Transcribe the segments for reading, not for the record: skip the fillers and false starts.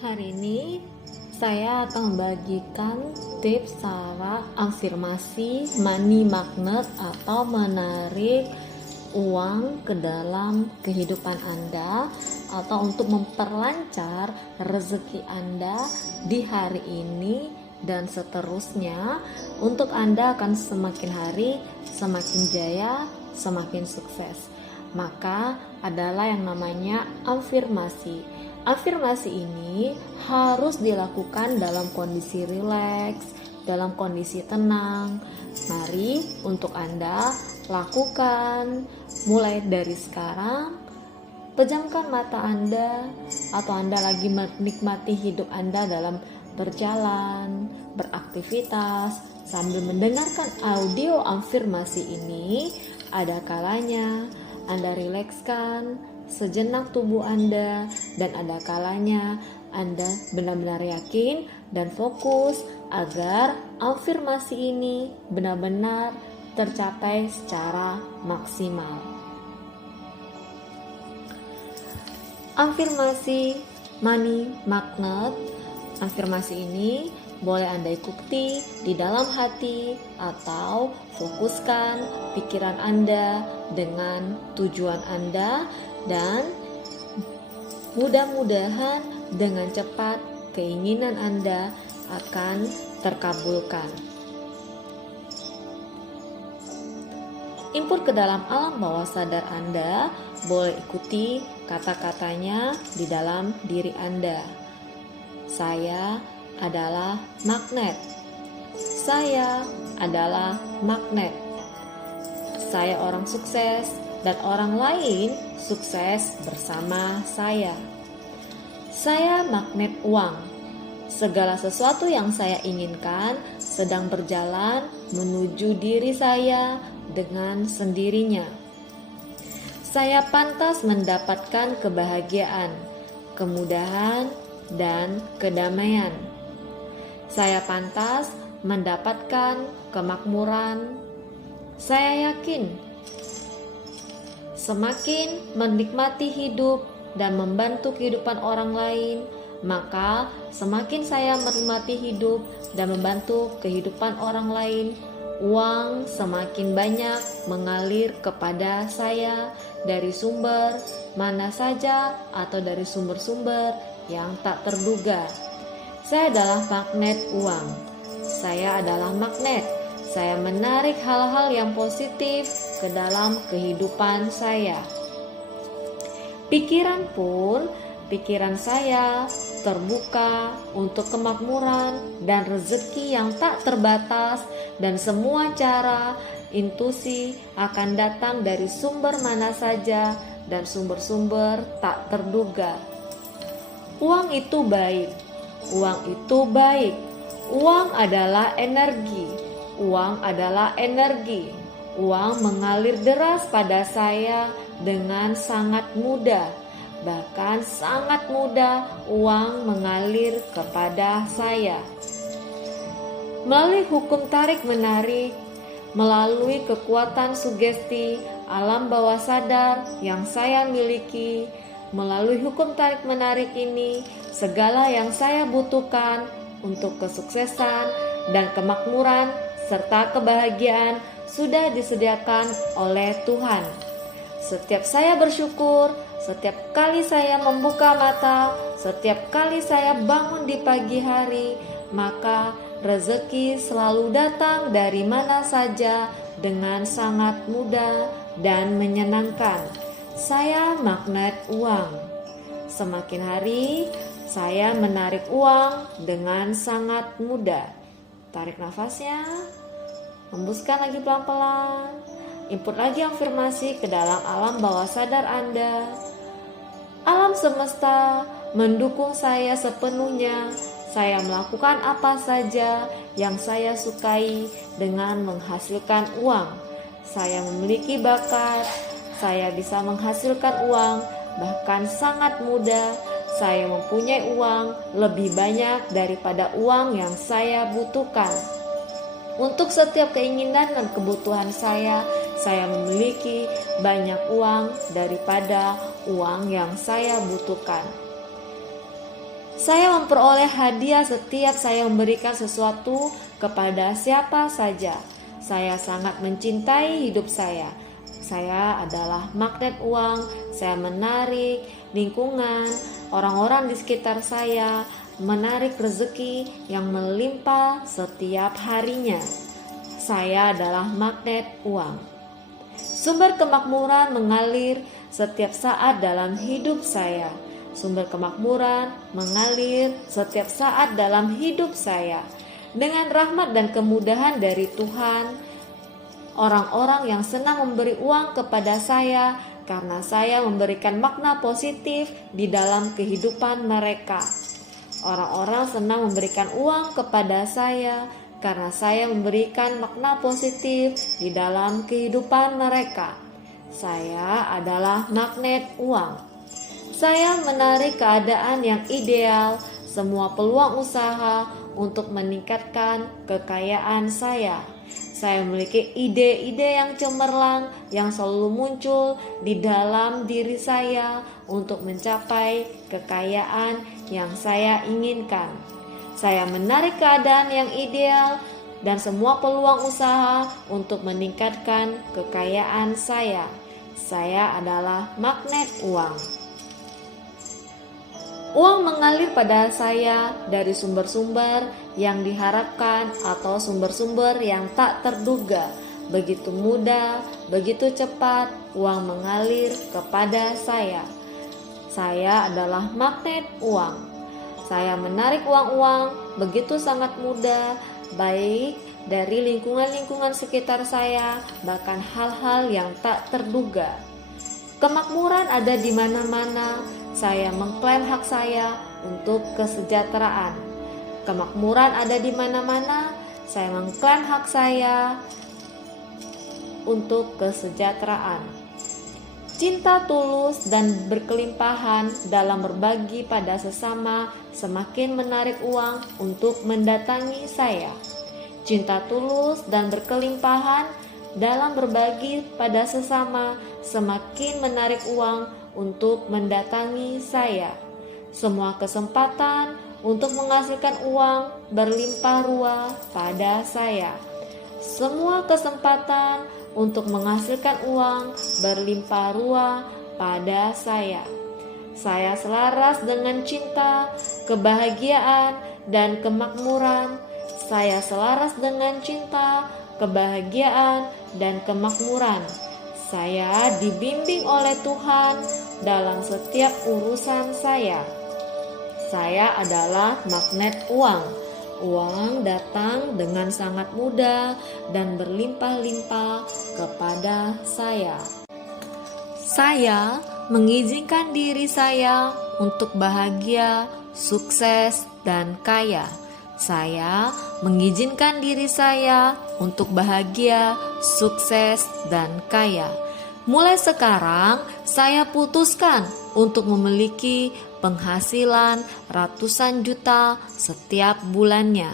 Hari ini saya akan membagikan tips cara afirmasi money magnet atau menarik uang ke dalam kehidupan Anda atau untuk memperlancar rezeki Anda di hari ini dan seterusnya untuk Anda akan semakin hari semakin jaya, semakin sukses. Maka adalah yang namanya afirmasi. Afirmasi ini harus dilakukan dalam kondisi rileks, dalam kondisi tenang. Mari untuk Anda lakukan mulai dari sekarang. Pejamkan mata Anda atau Anda lagi menikmati hidup Anda dalam berjalan, beraktivitas sambil mendengarkan audio afirmasi ini. Ada kalanya Anda rilekskan sejenak tubuh Anda dan ada kalanya Anda benar-benar yakin dan fokus agar afirmasi ini benar-benar tercapai secara maksimal. Afirmasi money magnet. Afirmasi ini boleh Anda ikuti di dalam hati atau fokuskan pikiran Anda dengan tujuan Anda dan mudah-mudahan dengan cepat keinginan Anda akan terkabulkan. Input ke dalam alam bawah sadar Anda, boleh ikuti kata-katanya di dalam diri Anda. Saya adalah magnet. Saya adalah magnet. Saya orang sukses dan orang lain sukses bersama saya. Saya magnet uang. Segala sesuatu yang saya inginkan sedang berjalan menuju diri saya dengan sendirinya. Saya pantas mendapatkan kebahagiaan, kemudahan, dan kedamaian. Saya pantas mendapatkan kemakmuran. Saya yakin semakin menikmati hidup dan membantu kehidupan orang lain, maka semakin saya menikmati hidup dan membantu kehidupan orang lain, uang semakin banyak mengalir kepada saya dari sumber mana saja atau dari sumber-sumber yang tak terduga. Saya adalah magnet uang. Saya adalah magnet. Saya menarik hal-hal yang positif ke dalam kehidupan saya. Pikiran saya terbuka untuk kemakmuran dan rezeki yang tak terbatas, dan semua cara intuisi akan datang dari sumber mana saja dan sumber-sumber tak terduga. Uang itu baik. Uang itu baik. Uang adalah energi. Uang adalah energi. Uang mengalir deras pada saya dengan sangat mudah. Bahkan sangat mudah uang mengalir kepada saya. Melalui hukum tarik-menarik, melalui kekuatan sugesti alam bawah sadar yang saya miliki, melalui hukum tarik-menarik ini, segala yang saya butuhkan untuk kesuksesan dan kemakmuran serta kebahagiaan sudah disediakan oleh Tuhan. Setiap saya bersyukur, setiap kali saya membuka mata, setiap kali saya bangun di pagi hari, maka rezeki selalu datang dari mana saja dengan sangat mudah dan menyenangkan. Saya magnet uang. Semakin hari saya menarik uang dengan sangat mudah. Tarik nafasnya, hembuskan lagi pelan-pelan. Input lagi afirmasi ke dalam alam bawah sadar Anda. Alam semesta mendukung saya sepenuhnya. Saya melakukan apa saja yang saya sukai dengan menghasilkan uang. Saya memiliki bakat. Saya bisa menghasilkan uang, bahkan sangat mudah. Saya mempunyai uang lebih banyak daripada uang yang saya butuhkan. Untuk setiap keinginan dan kebutuhan saya memiliki banyak uang daripada uang yang saya butuhkan. Saya memperoleh hadiah setiap saya memberikan sesuatu kepada siapa saja. Saya sangat mencintai hidup saya. Saya adalah magnet uang. Saya menarik lingkungan, orang-orang di sekitar saya, menarik rezeki yang melimpah setiap harinya. Saya adalah magnet uang. Sumber kemakmuran mengalir setiap saat dalam hidup saya. Sumber kemakmuran mengalir setiap saat dalam hidup saya. Dengan rahmat dan kemudahan dari Tuhan, orang-orang yang senang memberi uang kepada saya karena saya memberikan makna positif di dalam kehidupan mereka. Orang-orang senang memberikan uang kepada saya karena saya memberikan makna positif di dalam kehidupan mereka. Saya adalah magnet uang. Saya menarik keadaan yang ideal, semua peluang usaha untuk meningkatkan kekayaan saya. Saya memiliki ide-ide yang cemerlang yang selalu muncul di dalam diri saya untuk mencapai kekayaan yang saya inginkan. Saya menarik keadaan yang ideal dan semua peluang usaha untuk meningkatkan kekayaan saya. Saya adalah magnet uang. Uang mengalir pada saya dari sumber-sumber yang diharapkan atau sumber-sumber yang tak terduga. Begitu mudah, begitu cepat uang mengalir kepada saya. Saya adalah magnet uang. Saya menarik uang-uang begitu sangat mudah, baik dari lingkungan-lingkungan sekitar saya, bahkan hal-hal yang tak terduga. Kemakmuran ada di mana-mana. Saya mengklaim hak saya untuk kesejahteraan. Kemakmuran ada di mana-mana. Saya mengklaim hak saya untuk kesejahteraan. Cinta tulus dan berkelimpahan dalam berbagi pada sesama semakin menarik uang untuk mendatangi saya. Cinta tulus dan berkelimpahan dalam berbagi pada sesama semakin menarik uang untuk mendatangi saya. Semua kesempatan untuk menghasilkan uang berlimpah ruah pada saya. Semua kesempatan untuk menghasilkan uang berlimpah ruah pada saya. Saya selaras dengan cinta, kebahagiaan, dan kemakmuran. Saya selaras dengan cinta, kebahagiaan, dan kemakmuran. Saya dibimbing oleh Tuhan dalam setiap urusan saya. Saya adalah magnet uang. Uang datang dengan sangat mudah dan berlimpah-limpah kepada saya. Saya mengizinkan diri saya untuk bahagia, sukses, dan kaya. Saya mengizinkan diri saya untuk bahagia, sukses, dan kaya. Mulai sekarang, saya putuskan untuk memiliki penghasilan ratusan juta setiap bulannya.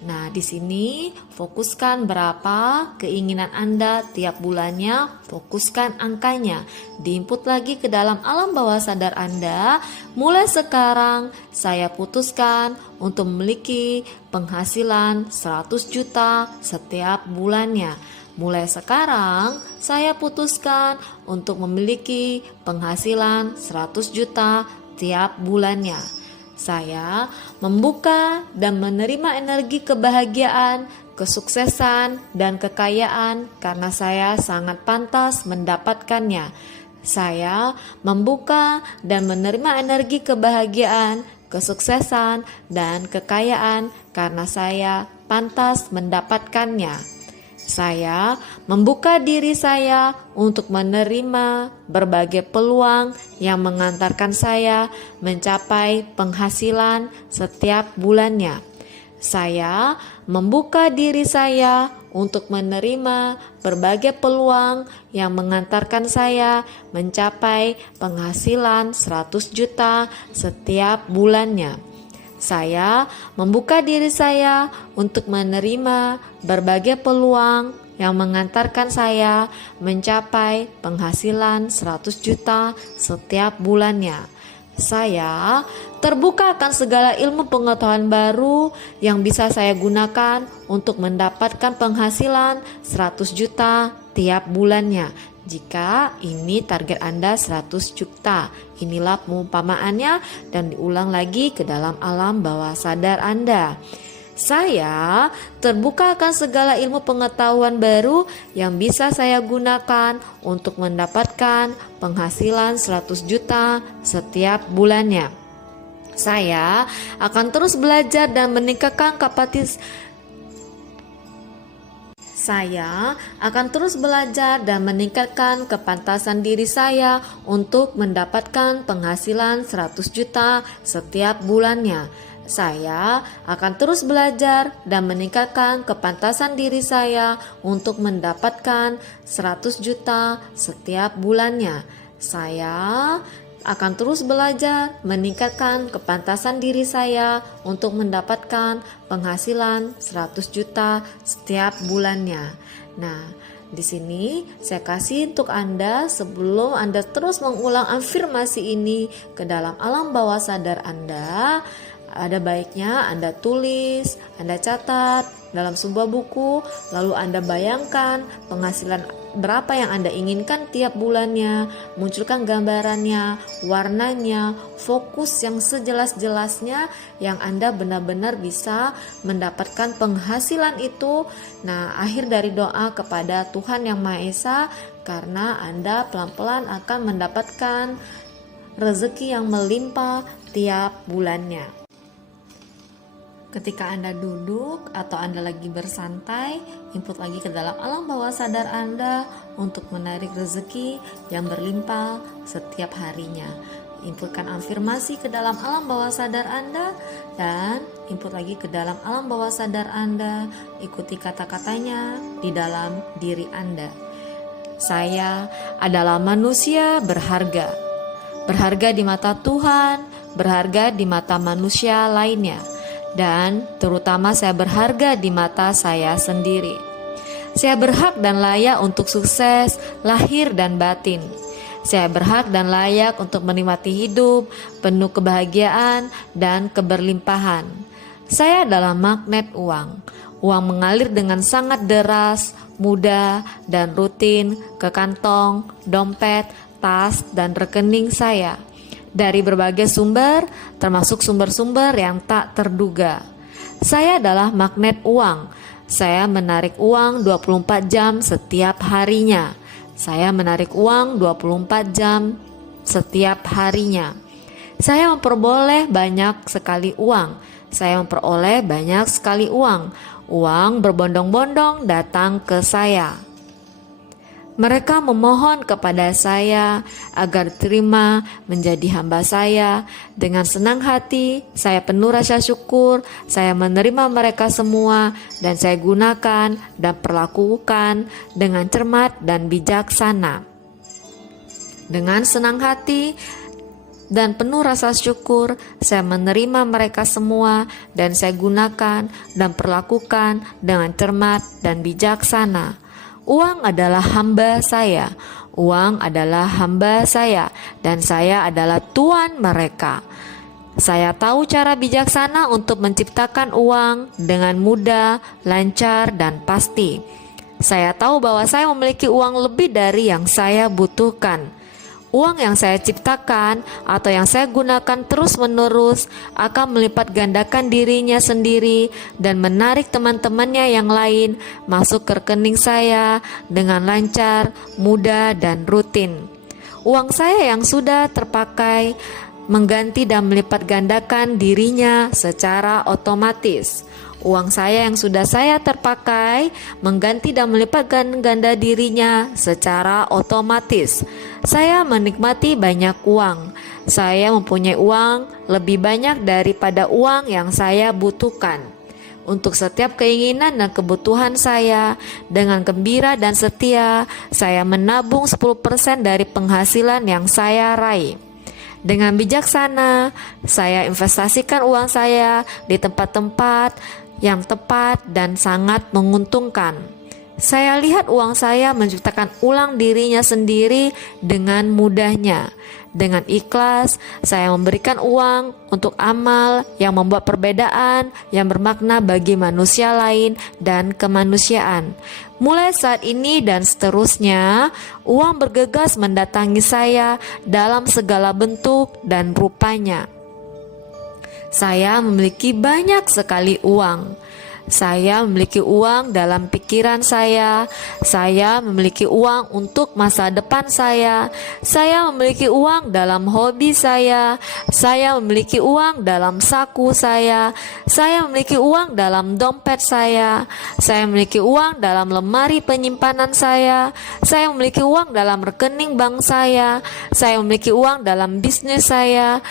Nah, di sini fokuskan berapa keinginan Anda tiap bulannya, fokuskan angkanya, diinput lagi ke dalam alam bawah sadar Anda. Mulai sekarang saya putuskan untuk memiliki penghasilan 100 juta setiap bulannya. Mulai sekarang saya putuskan untuk memiliki penghasilan 100 juta tiap bulannya. Saya membuka dan menerima energi kebahagiaan, kesuksesan, dan kekayaan karena saya sangat pantas mendapatkannya. Saya membuka dan menerima energi kebahagiaan, kesuksesan, dan kekayaan karena saya pantas mendapatkannya. Saya membuka diri saya untuk menerima berbagai peluang yang mengantarkan saya mencapai penghasilan setiap bulannya. Saya membuka diri saya untuk menerima berbagai peluang yang mengantarkan saya mencapai penghasilan 100 juta setiap bulannya. Saya membuka diri saya untuk menerima berbagai peluang yang mengantarkan saya mencapai penghasilan 100 juta setiap bulannya. Saya terbuka akan segala ilmu pengetahuan baru yang bisa saya gunakan untuk mendapatkan penghasilan 100 juta tiap bulannya. Jika ini target Anda 100 juta, inilah perumpamaannya dan diulang lagi ke dalam alam bawah sadar Anda. Saya terbuka akan segala ilmu pengetahuan baru yang bisa saya gunakan untuk mendapatkan penghasilan 100 juta setiap bulannya. Saya akan terus belajar dan meningkatkan kapasitas. Saya akan terus belajar dan meningkatkan kepantasan diri saya untuk mendapatkan penghasilan 100 juta setiap bulannya. Saya akan terus belajar dan meningkatkan kepantasan diri saya untuk mendapatkan 100 juta setiap bulannya. Saya akan terus belajar meningkatkan kepantasan diri saya untuk mendapatkan penghasilan 100 juta setiap bulannya. Nah, di sini saya kasih untuk Anda sebelum Anda terus mengulang afirmasi ini ke dalam alam bawah sadar Anda. Ada baiknya Anda tulis, Anda catat dalam sebuah buku, lalu Anda bayangkan penghasilan berapa yang Anda inginkan tiap bulannya, munculkan gambarannya, warnanya, fokus yang sejelas-jelasnya yang Anda benar-benar bisa mendapatkan penghasilan itu. Nah, akhir dari doa kepada Tuhan Yang Maha Esa, karena Anda pelan-pelan akan mendapatkan rezeki yang melimpah tiap bulannya. Ketika Anda duduk atau Anda lagi bersantai, input lagi ke dalam alam bawah sadar Anda untuk menarik rezeki yang berlimpah setiap harinya. Inputkan afirmasi ke dalam alam bawah sadar Anda dan input lagi ke dalam alam bawah sadar Anda. Ikuti kata-katanya di dalam diri Anda. Saya adalah manusia berharga. Berharga di mata Tuhan, berharga di mata manusia lainnya. Dan terutama saya berharga di mata saya sendiri. Saya berhak dan layak untuk sukses lahir dan batin. Saya berhak dan layak untuk menikmati hidup penuh kebahagiaan dan keberlimpahan. Saya adalah magnet uang. Uang mengalir dengan sangat deras, mudah, dan rutin ke kantong, dompet, tas, dan rekening saya. Dari berbagai sumber, termasuk sumber-sumber yang tak terduga. Saya adalah magnet uang. Saya menarik uang 24 jam setiap harinya. Saya menarik uang 24 jam setiap harinya. Saya memperoleh banyak sekali uang. Saya memperoleh banyak sekali uang. Uang berbondong-bondong datang ke saya. Mereka memohon kepada saya agar terima menjadi hamba saya. Dengan senang hati, saya penuh rasa syukur, saya menerima mereka semua dan saya gunakan dan perlakukan dengan cermat dan bijaksana. Dengan senang hati dan penuh rasa syukur, saya menerima mereka semua dan saya gunakan dan perlakukan dengan cermat dan bijaksana. Uang adalah hamba saya. Uang adalah hamba saya dan saya adalah tuan mereka. Saya tahu cara bijaksana untuk menciptakan uang dengan mudah, lancar, dan pasti. Saya tahu bahwa saya memiliki uang lebih dari yang saya butuhkan. Uang yang saya ciptakan atau yang saya gunakan terus-menerus akan melipat gandakan dirinya sendiri dan menarik teman-temannya yang lain masuk ke rekening saya dengan lancar, mudah, dan rutin. Uang saya yang sudah terpakai mengganti dan melipat gandakan dirinya secara otomatis. Uang saya yang sudah saya terpakai mengganti dan melipat ganda dirinya secara otomatis. Saya menikmati banyak uang. Saya mempunyai uang lebih banyak daripada uang yang saya butuhkan. Untuk setiap keinginan dan kebutuhan saya, dengan gembira dan setia, saya menabung 10% dari penghasilan yang saya raih. Dengan bijaksana, saya investasikan uang saya di tempat-tempat yang tepat dan sangat menguntungkan. Saya lihat uang saya menciptakan ulang dirinya sendiri dengan mudahnya. dengan ikhlas. Saya memberikan uang untuk amal yang membuat perbedaan yang bermakna bagi manusia lain dan kemanusiaan. Mulai saat ini dan seterusnya, uang bergegas mendatangi saya dalam segala bentuk dan rupanya. Saya memiliki banyak sekali uang. Saya memiliki uang dalam pikiran saya memiliki uang untuk masa depan saya memiliki uang dalam hobi saya memiliki uang dalam saku saya memiliki uang dalam dompet saya memiliki uang dalam lemari penyimpanan saya memiliki uang dalam rekening bank saya memiliki uang dalam bisnis saya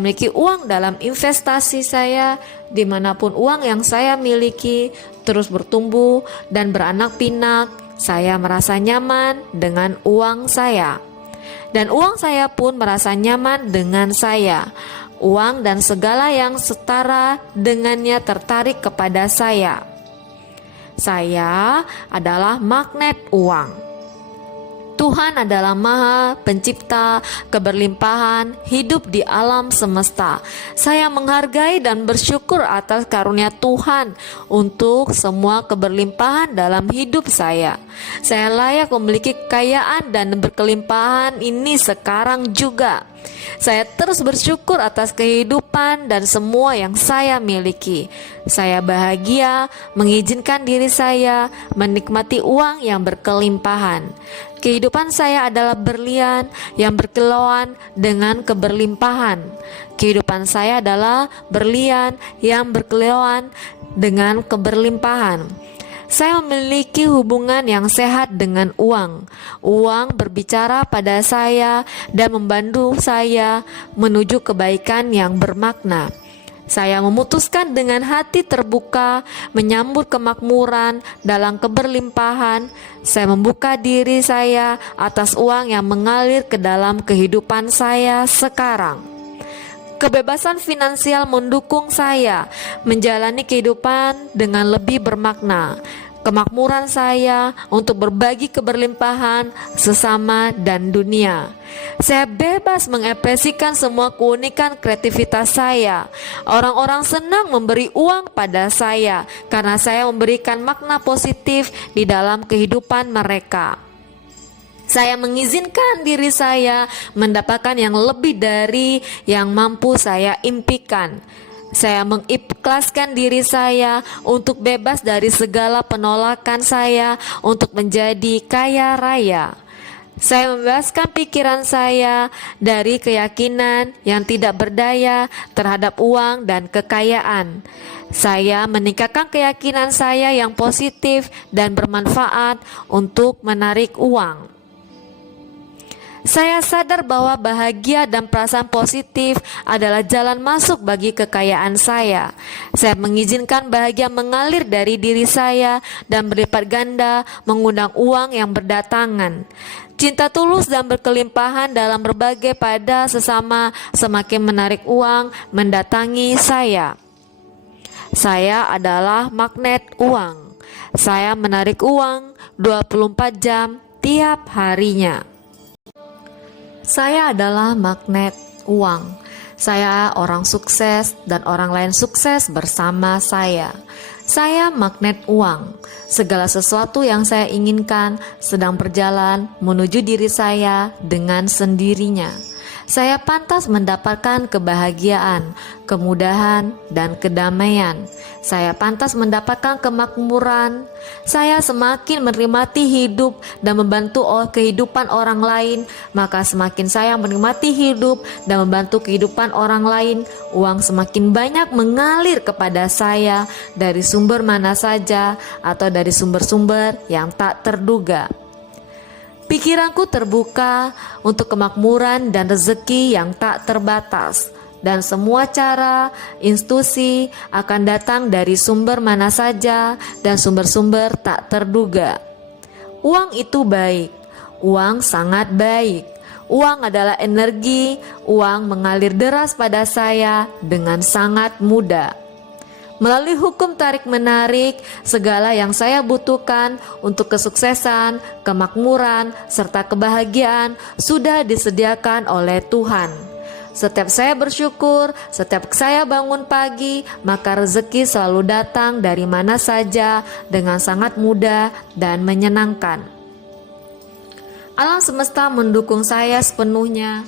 memiliki uang dalam investasi saya. Dimanapun uang yang saya miliki terus bertumbuh dan beranak pinak, saya merasa nyaman dengan uang saya. Dan uang saya pun merasa nyaman dengan saya. Uang dan segala yang setara dengannya tertarik kepada saya. Saya adalah magnet uang. Tuhan adalah Maha Pencipta keberlimpahan hidup di alam semesta. Saya menghargai dan bersyukur atas karunia Tuhan untuk semua keberlimpahan dalam hidup saya. Saya layak memiliki kekayaan dan berkelimpahan ini sekarang juga. Saya terus bersyukur atas kehidupan dan semua yang saya miliki. Saya bahagia mengizinkan diri saya menikmati uang yang berkelimpahan. Kehidupan saya adalah berlian yang berkilauan dengan keberlimpahan. Kehidupan saya adalah berlian yang berkilauan dengan keberlimpahan. Saya memiliki hubungan yang sehat dengan uang. Uang berbicara pada saya dan membantu saya menuju kebaikan yang bermakna. Saya memutuskan dengan hati terbuka menyambut kemakmuran dalam keberlimpahan. Saya membuka diri saya atas uang yang mengalir ke dalam kehidupan saya sekarang. Kebebasan finansial mendukung saya menjalani kehidupan dengan lebih bermakna. Kemakmuran saya untuk berbagi keberlimpahan sesama dan dunia. Saya bebas mengekspresikan semua keunikan kreativitas saya. Orang-orang senang memberi uang pada saya karena saya memberikan makna positif di dalam kehidupan mereka. Saya mengizinkan diri saya mendapatkan yang lebih dari yang mampu saya impikan. Saya mengikhlaskan diri saya untuk bebas dari segala penolakan saya untuk menjadi kaya raya. Saya membebaskan pikiran saya dari keyakinan yang tidak berdaya terhadap uang dan kekayaan. Saya meningkatkan keyakinan saya yang positif dan bermanfaat untuk menarik uang. Saya sadar bahwa bahagia dan perasaan positif adalah jalan masuk bagi kekayaan saya. Saya mengizinkan bahagia mengalir dari diri saya dan berlipat ganda mengundang uang yang berdatangan. Cinta tulus dan berkelimpahan dalam berbagai pada sesama semakin menarik uang mendatangi saya. Saya adalah magnet uang. Saya menarik uang 24 jam tiap harinya. Saya adalah magnet uang. Saya orang sukses dan orang lain sukses bersama saya. Saya magnet uang. Segala sesuatu yang saya inginkan sedang berjalan menuju diri saya dengan sendirinya. Saya pantas mendapatkan kebahagiaan, kemudahan, dan kedamaian. Saya pantas mendapatkan kemakmuran. Saya semakin menikmati hidup dan membantu kehidupan orang lain, maka semakin saya menikmati hidup dan membantu kehidupan orang lain, uang semakin banyak mengalir kepada saya dari sumber mana saja atau dari sumber-sumber yang tak terduga. Pikiranku terbuka untuk kemakmuran dan rezeki yang tak terbatas, dan semua cara, institusi akan datang dari sumber mana saja dan sumber-sumber tak terduga. Uang itu baik, uang sangat baik. Uang adalah energi, uang mengalir deras pada saya dengan sangat mudah. Melalui hukum tarik-menarik, segala yang saya butuhkan untuk kesuksesan, kemakmuran, serta kebahagiaan sudah disediakan oleh Tuhan. Setiap saya bersyukur, setiap saya bangun pagi, maka rezeki selalu datang dari mana saja dengan sangat mudah dan menyenangkan. Alam semesta mendukung saya sepenuhnya.